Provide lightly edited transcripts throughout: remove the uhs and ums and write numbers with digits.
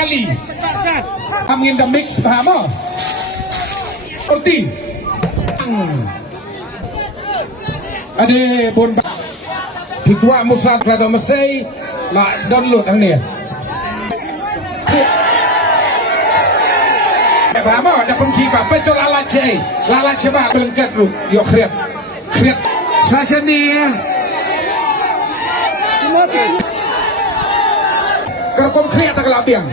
kali. Kami dah mix faham oh? Seperti ada pun Pikwa Musad Rado Mesai lah download ang niya. Faham oh? Ada pun kipa betul lalat coba belengkat lu yuk kriat saya ni kerkom kriat tak labiang.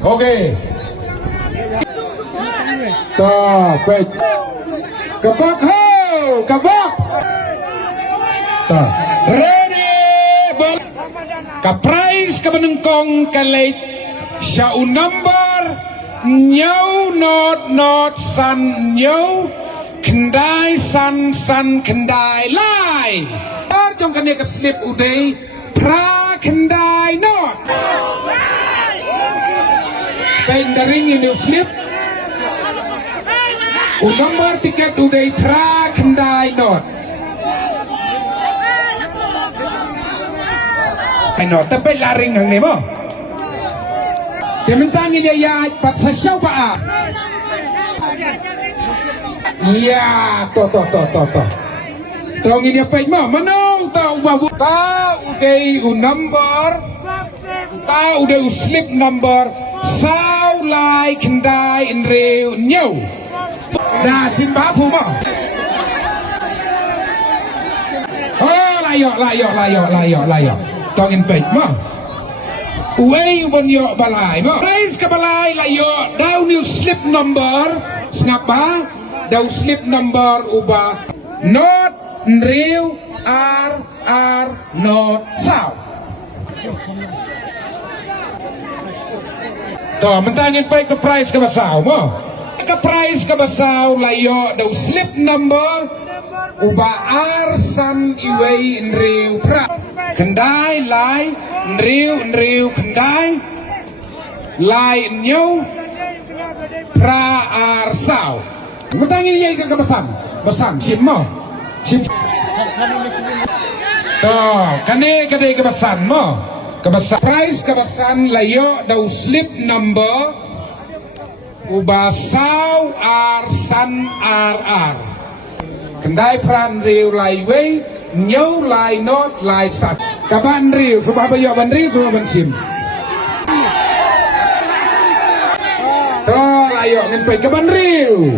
Okey. Tuh, baik. Kebak ho, kebak. Tuh, ready. Ka prize ka benengkong kalait syau number nyau not san nyau kendai san kendai lai. Jom kena ke slip uday pra kendai not. Pain daring ini slip. Nomor tiket udah tra kendai not. Not tapi laring hang ni mo. Dia mentang ini ya pat sasau pa. Ya, to. Tong ini apa mo? Manong ta ubah ta udah number. Ta udah slip number. Sao lai kendai inreu nyau. Dah simba puma. Oh layo. Tongin pej ma. Uway bon yo balai ma. Price ka balai layo. Daw new slip number. Snapa? Daw slip number uba. Not real R not sao. To mentangin pej ke price ka basau ma. Ka price ka basaw layo daw slip number uba arsan iway nriu pra kendai lai nriu kendai lai nyo pra arsaw matangin niya ka basam sim mo sim to kane ka basan mo kabasan price kabasan layo daw slip number Ubasaw arsan RR kendai pran riu lai wei nyau lai not lai sat kaban riu subah bayo ban riu subah ban sim to layo ngan pe kaban riu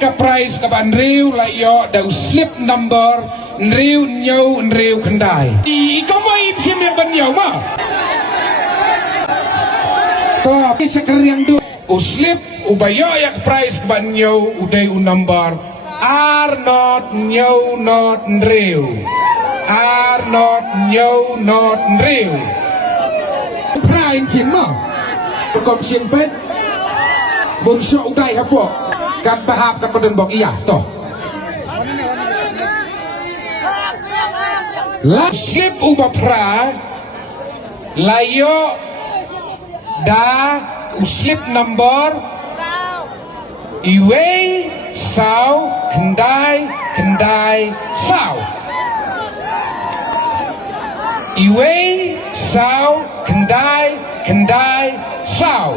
ka price kaban riu layo daw slip number riu nyau riu kendai ikaw mo sim yang ban nyau ma to sekeriang du uslip ubayo yak price banyo uday number R not nyo not nriu R not nyo not nriu prain chin mo kom chin pet bunso uday hapo kat bahap kat paden bok iya to la slip uba pra layo da slip number iway sao kendai sao iway sao kendai sao